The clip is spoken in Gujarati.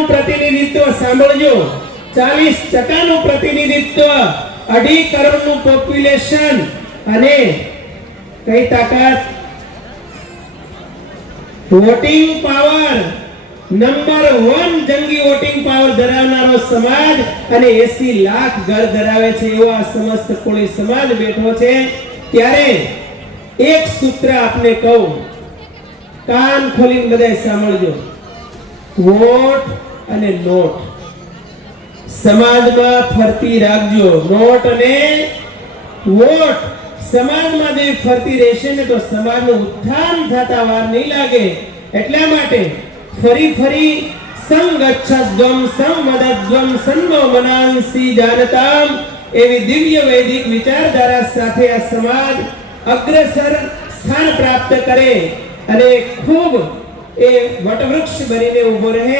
ટકાનું પ્રતિનિધિત્વ સાંભળજો. ચાલીસ ટકાનું પ્રતિનિધિત્વ અઢી કરોડનું પોપ્યુલેશન અને કઈ તાકાત? વોટિંગ પાવર નંબર વન જંગી વોટિંગ પાવર ધરાવનારો સમાજ અને એસી લાખ ઘર ધરાવે છે એવો આ સમસ્ત કોળી સમાજ બેઠો છે. ત્યારે એક સૂત્ર આપને કહું. કાન ખોલીને બધાય સાંભળજો. વોટ અને નોટ. સમાજમાં ફરતી રાખજો. નોટ અને વોટ. સમાજમાં જે ફરતી રહેશે ને તો સમાજનું ઉત્થાન થતા વાર નહીં લાગે. એટલા માટે ફરી ફરી સંગચ્છદ્વમ, સંવદદ્વમ સન્નો મનાંસી જાનતામ એવી દિવ્ય વૈદિક વિચારધારા સાથે આ સમાજ અગ્રસર સ્થાન પ્રાપ્ત કરે અને ખૂબ એ વટવૃક્ષ બનીને ઊભો રહે.